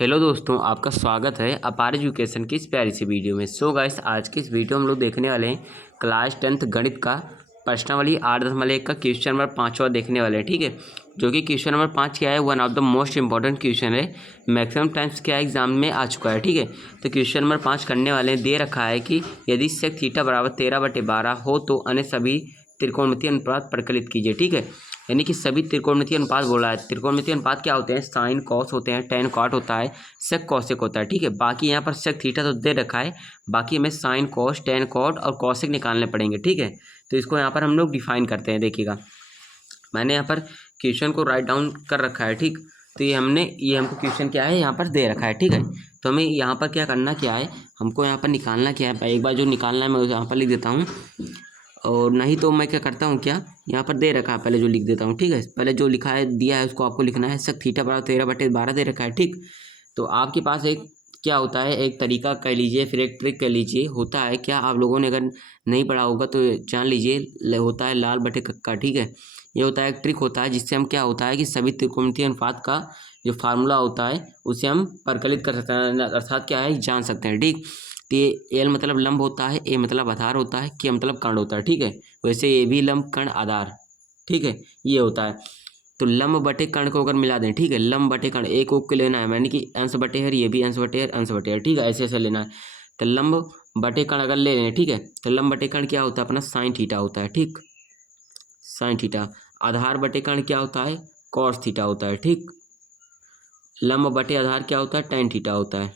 Hello दोस्तों, आपका स्वागत है अपार एजुकेशन की इस प्यारी सी वीडियो में। सो गाइस, आज की इस वीडियो में हम लोग देखने वाले हैं क्लास 10th गणित का प्रश्नावली 8.1 का क्वेश्चन नंबर 5वां देखने वाले हैं। ठीक है, जो कि क्वेश्चन नंबर 5 क्या है, one of the most important question है। मैक्सिमम टाइम्स क्या एग्जाम में आ चुका है। ठीक है, तो क्वेश्चन नंबर 5 करने वाले हैं। दे रखा है कि यदि सेक थीटा बराबर 13/12 हो तो अन्य सभी त्रिकोणमितीय अनुपात प्रकलित कीजिए। ठीक है, यानी कि सभी त्रिकोणमितीय अनुपात बोला है। त्रिकोणमितीय अनुपात क्या होते हैं? साइन कॉस होते हैं, टेन कॉट होता है, सेक कॉसेक होता है। ठीक है, बाकी यहाँ पर सेक थीटा तो दे रखा है, बाकी हमें साइन कॉस टेन कॉट और कॉसेक निकालने पड़ेंगे। ठीक है, तो इसको यहाँ पर हम लोग डिफाइन करते हैं। देखिएगा, मैंने यहाँ पर क्वेश्चन को राइट डाउन कर रखा है। ठीक, तो ये हमको क्वेश्चन क्या है यहाँ पर दे रखा है। ठीक है, तो हमें यहाँ पर क्या करना क्या है, हमको यहाँ पर निकालना क्या है। एक बार जो निकालना है मैं यहाँ पर लिख देता हूँ, और नहीं तो मैं क्या करता हूँ, क्या यहाँ पर दे रखा है पहले जो लिख देता हूँ। ठीक है, पहले जो लिखा है दिया है उसको आपको लिखना है। सेक थीटा बराबर 13/12 दे रखा है। ठीक, तो आपके पास एक क्या होता है, एक तरीका कह लीजिए, फिर एक ट्रिक कह लीजिए। होता है क्या, आप लोगों ने अगर नहीं पढ़ा होगा तो जान लीजिए, होता है लाल बटे कक्का। ठीक है, ये होता है एक ट्रिक होता है, जिससे हम क्या होता है कि सभी त्रिकोणमितीय अनुपात का जो फार्मूला होता है उसे हम परिकलित कर सकते हैं, अर्थात क्या है जान सकते हैं। ठीक, तो ये एल मतलब लंब होता है, ए मतलब आधार होता है, के मतलब कर्ण होता है। ठीक है, वैसे ये भी लंब कर्ण आधार, ठीक है, ये होता है। तो लंब बटे कर्ण को अगर मिला दें, ठीक है, लंब बटे कर्ण एक ओक के लेना है, यानी कि अंश बटे हर, ये भी अंश बटे हर, अंश बटे हर। ठीक है, ऐसे ऐसे लेना है। तो लंब बटे कर्ण अगर ले लें, ठीक है, तो लंब बटे कर्ण क्या होता है अपना, साइन थीटा होता है। ठीक, साइन थीटा। आधार बटे कर्ण क्या होता है, कॉस थीटा होता है। ठीक, लंब बटे आधार क्या होता है, टेन थीटा होता है।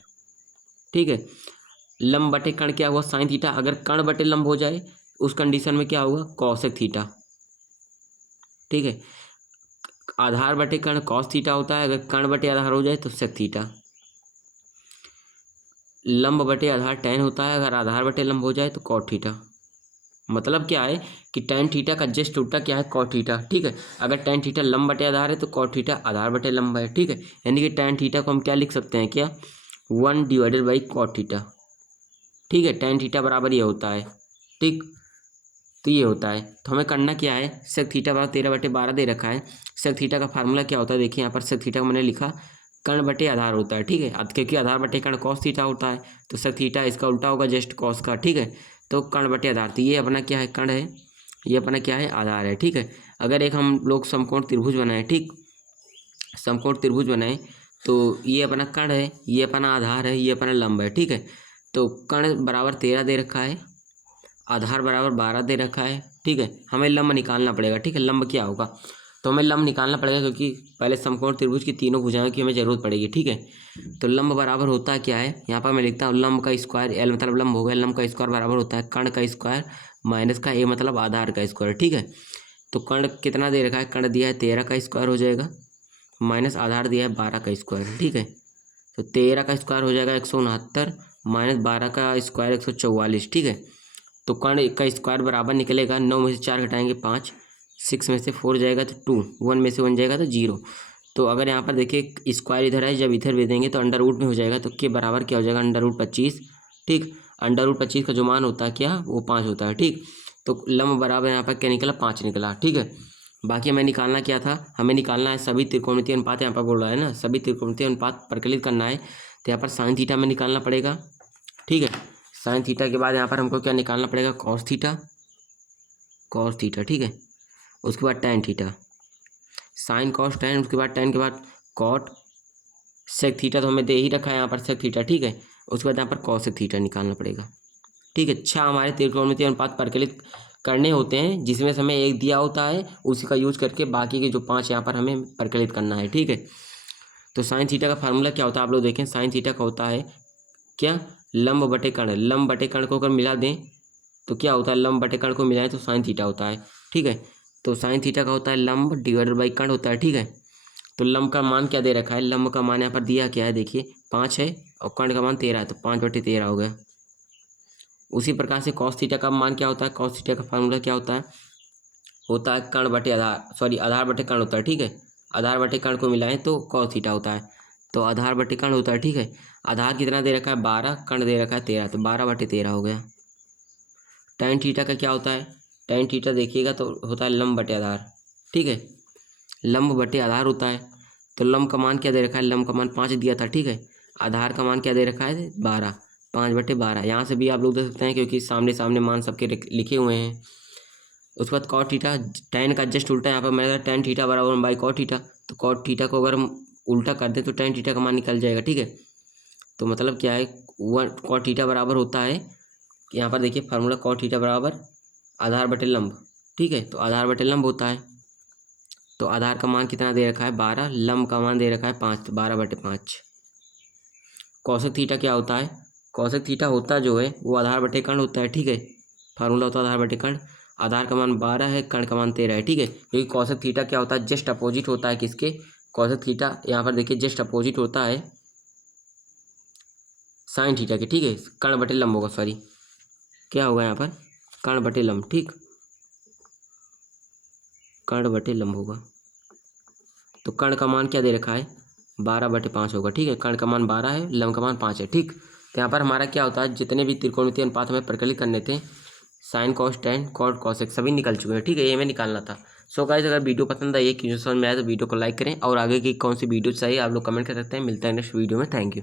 ठीक है, लंब बटे कर्ण क्या हुआ, साइन थीटा। अगर कर्ण बटे लंब हो जाए उस कंडीशन में क्या होगा, कॉसेक थीटा। ठीक है, आधार बटे कर्ण कॉस थीटा होता है, अगर कर्ण बटे आधार हो जाए तो सेक थीटा। लंब बटे आधार टेन होता है, अगर आधार बटे लंब हो जाए तो कॉट थीटा। मतलब क्या है कि टेन थीटा का जस्ट उल्टा क्या है, कॉट थीटा। ठीक है, अगर टेन थीटा लंब बटे आधार है तो कॉट थीटा आधार बटे लंब है। ठीक है, यानी कि टेन थीटा को हम क्या लिख सकते हैं, क्या, 1/कॉट थीटा। ठीक है, टेन थीटा बराबर ये होता है। ठीक, तो ये होता है। तो हमें करना क्या है, सेक थीटा बराबर 13/12 दे रखा है। सेक थीटा का फार्मूला क्या होता है, देखिए यहाँ पर सेक थीटा को मैंने लिखा, कर्ण बटे आधार होता है। ठीक है, क्योंकि आधार बटे कर्ण कॉस थीटा होता है, तो सेक थीटा इसका उल्टा होगा, जस्ट कॉस का। ठीक है, तो कर्ण बटे आधार, तो ये अपना क्या है, कर्ण है, ये अपना क्या है, आधार है। ठीक है, अगर एक हम लोग समकोण त्रिभुज बनाए, ठीक, समकोण त्रिभुज बनाए, तो ये अपना कर्ण है, ये अपना आधार है, ये अपना लंब है। ठीक है, तो कर्ण बराबर 13 दे रखा है, आधार बराबर 12 दे रखा है। ठीक है, हमें लंब निकालना पड़ेगा। ठीक है, लंब क्या होगा, तो हमें लंब निकालना पड़ेगा, क्योंकि पहले समकोण त्रिभुज की तीनों भुजाओं की हमें जरूरत पड़ेगी। ठीक है, तो लंब बराबर होता क्या है, यहाँ पर मैं लिखता हूँ लंब का स्क्वायर, एल मतलब लंब हो गया, लंब का स्क्वायर बराबर होता है कर्ण का स्क्वायर माइनस का ए मतलब आधार का स्क्वायर। ठीक है, तो कर्ण कितना दे रखा है, कर्ण दिया है 13 का स्क्वायर हो जाएगा, माइनस आधार दिया है 12 का स्क्वायर। ठीक है, तो 13 का स्क्वायर हो जाएगा 169, माइनस 12 का स्क्वायर 144। ठीक है, तो कर्ण का स्क्वायर बराबर निकलेगा, 9 में से 4 घटाएंगे 5, 6 में से 4 जाएगा तो 2, 1 में से 1 जाएगा तो 0। तो अगर यहाँ पर देखिए स्क्वायर इधर है, जब इधर भी देंगे तो अंडर रूट में हो जाएगा, तो के बराबर क्या हो जाएगा, अंडर रूट 25। ठीक, अंडर रूट 25 का जो मान होता है क्या, वो 5 होता है। ठीक, तो लंब बराबर यहाँ पर क्या निकला, 5 निकला। ठीक है, बाकी हमें निकालना क्या था, हमें निकालना है सभी त्रिकोणमितीय अनुपात, यहाँ पर बोल रहा है ना सभी त्रिकोणमितीय अनुपात प्रकलित करना है, तो यहाँ पर साइन थीटा में निकालना पड़ेगा। ठीक है, साइन थीटा के बाद यहाँ पर हमको क्या निकालना पड़ेगा, कॉस थीटा, कॉस थीटा। ठीक है, उसके बाद tan theta, sign cos ten, उसके बाद टेन के बाद कॉट, सेक थीटा तो हमें दे ही रखा है यहाँ पर सेक थीटा। ठीक है, उसके बाद यहाँ पर कॉसेक थीटा निकालना पड़ेगा। ठीक है, 6 हमारे त्रिकोणमितीय अनुपात प्रकलित करने होते हैं, जिसमें से हमें एक दिया होता है, उसी का यूज करके बाकी के जो 5 यहाँ पर हमें प्रकलित करना है। ठीक है, तो साइन थीटा का फार्मूला क्या होता है, आप लोग देखें, साइन थीटा का होता है क्या, लंब बटे कर्ण, लंब बटे कर्ण को अगर मिला दें तो क्या होता है, लंब बटे कर्ण को मिलाएं तो साइन थीटा होता है। ठीक है, तो साइन थीटा का होता है लंब डिवाइडेड बाई कर्ण होता है। ठीक है, तो लंब का मान क्या दे रखा है, लंब का मान यहाँ पर दिया क्या है, देखिए 5 है, और कर्ण का मान 13 है, तो 5/13 हो गया। उसी प्रकार से कॉस थीटा का मान क्या होता है, कॉस थीटा का फार्मूला क्या होता है कर्ण बटे आधार, सॉरी आधार बटे कर्ण होता है। ठीक है, आधार बटे कर्ण को मिलाएं तो कॉस थीटा होता है, तो आधार बटे कर्ण होता है। ठीक है, आधार कितना दे रखा है, 12, कर्ण दे रखा है 13, तो 12/13 हो गया। टेन थीटा का क्या होता है, टेन थीटा देखिएगा तो होता है लंब बटे आधार। ठीक है, लंब बटे आधार होता है, तो लम का मान क्या दे रखा है, लम का मान 5 दिया था, ठीक है। आधार का मान क्या दे रखा है, 12, 5/12। यहाँ से भी आप लोग देख सकते हैं क्योंकि सामने सामने मान सबके लिखे हुए हैं। उसके बाद कॉट थीटा, टेन का जस्ट उल्टा यहाँ पर मैंने टेन थीटा बराबर बाई कॉट थीटा। तो कॉट थीटा को अगर हम उल्टा कर दें तो टेन थीटा का मान निकल जाएगा, ठीक है। तो मतलब क्या है, वन कॉट थीटा बराबर होता है, यहाँ पर देखिए फार्मूला कॉट थीटा बराबर आधार बटे लंब, ठीक है। तो आधार बटे लंब होता है, तो आधार का मान कितना दे रखा है 12, लंब का मान दे रखा है 5, तो 12/5। कौशिक थीटा क्या होता है, कौशिक थीटा होता जो है वो आधार बटे कर्ण होता है, ठीक है। फार्मूला होता है आधार बटे कर्ण। आधार का मान 12 है, कर्ण का मान 13 है, ठीक है। क्योंकि कौशिक थीटा क्या होता है, जस्ट अपोजिट होता है किसके, कौशिक थीटा यहाँ पर देखिए जस्ट अपोजिट होता है साइन थीटा के, ठीक है। कर्ण बटे लंब होगा, सॉरी क्या होगा यहाँ पर, कर्ण बटे लंब, ठीक, कर्ण बटे लंब होगा। तो कर्ण का मान क्या दे रखा है 12/5 होगा, ठीक है। कर्ण का मान 12 है, लंब का मान 5 है, ठीक। तो यहाँ पर हमारा क्या होता है, जितने भी त्रिकोणमितीय अनुपात हमें प्रकलित करने थे, sine cos tan cot cosec सभी निकल चुके हैं, ठीक है। ये हमें निकालना था। सो गाइस, अगर वीडियो पसंद आई, समझ में आया तो वीडियो को लाइक करें, और आगे की कौन सी वीडियो चाहिए आप लोग कमेंट कर सकते हैं। मिलता है नेक्स्ट वीडियो में, थैंक यू।